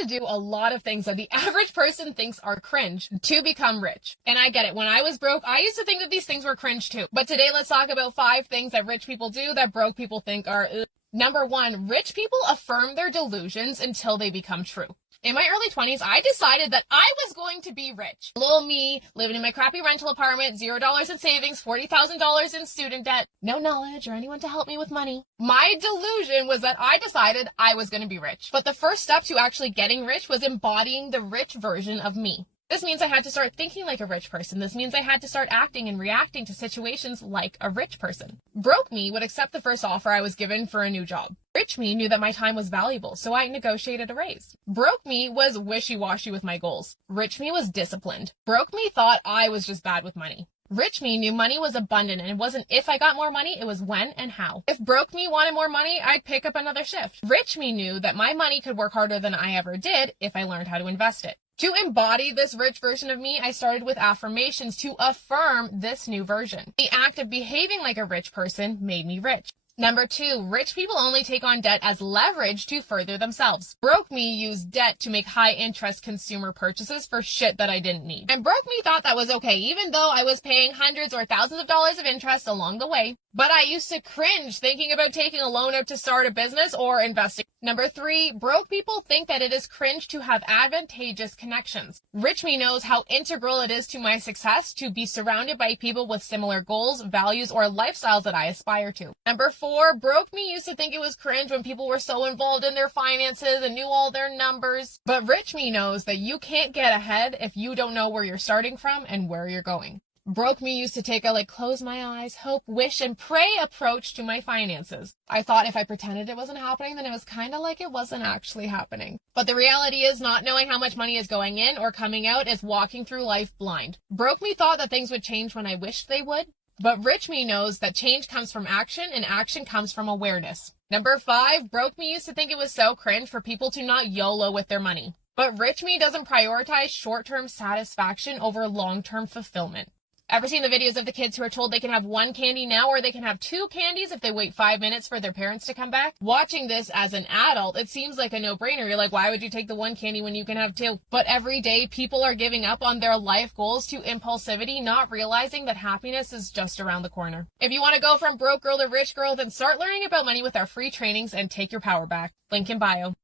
to do a lot of things that the average person thinks are cringe to become rich. And I get it. When I was broke, I used to think that these things were cringe too. But today, let's talk about 5 things that rich people do that broke people think are ugh. Number 1, rich people affirm their delusions until they become true. In my early 20s, I decided that I was going to be rich. Little me, living in my crappy rental apartment, $0 in savings, $40,000 in student debt, no knowledge or anyone to help me with money. My delusion was that I decided I was going to be rich. But the first step to actually getting rich was embodying the rich version of me. This means I had to start thinking like a rich person. This means I had to start acting and reacting to situations like a rich person. Broke me would accept the first offer I was given for a new job. Rich me knew that my time was valuable, so I negotiated a raise. Broke me was wishy-washy with my goals. Rich me was disciplined. Broke me thought I was just bad with money. Rich me knew money was abundant, and it wasn't if I got more money, it was when and how. If broke me wanted more money, I'd pick up another shift. Rich me knew that my money could work harder than I ever did if I learned how to invest it. To embody this rich version of me, I started with affirmations to affirm this new version. The act of behaving like a rich person made me rich. Number 2, rich people only take on debt as leverage to further themselves. Broke me used debt to make high-interest consumer purchases for shit that I didn't need. And broke me thought that was okay, even though I was paying hundreds or thousands of dollars of interest along the way. But I used to cringe thinking about taking a loan out to start a business or investing. Number 3, broke people think that it is cringe to have advantageous connections. Rich me knows how integral it is to my success to be surrounded by people with similar goals, values, or lifestyles that I aspire to. Number 4, broke me used to think it was cringe when people were so involved in their finances and knew all their numbers. But rich me knows that you can't get ahead if you don't know where you're starting from and where you're going. Broke me used to take a close my eyes, hope, wish, and pray approach to my finances. I thought if I pretended it wasn't happening, then it was kind of like it wasn't actually happening. But the reality is not knowing how much money is going in or coming out is walking through life blind. Broke me thought that things would change when I wished they would. But rich me knows that change comes from action and action comes from awareness. Number 5, broke me used to think it was so cringe for people to not YOLO with their money. But rich me doesn't prioritize short-term satisfaction over long-term fulfillment. Ever seen the videos of the kids who are told they can have 1 candy now or they can have 2 candies if they wait 5 minutes for their parents to come back? Watching this as an adult, it seems like a no-brainer. You're like, why would you take the 1 candy when you can have 2? But every day, people are giving up on their life goals to impulsivity, not realizing that happiness is just around the corner. If you want to go from broke girl to rich girl, then start learning about money with our free trainings and take your power back. Link in bio.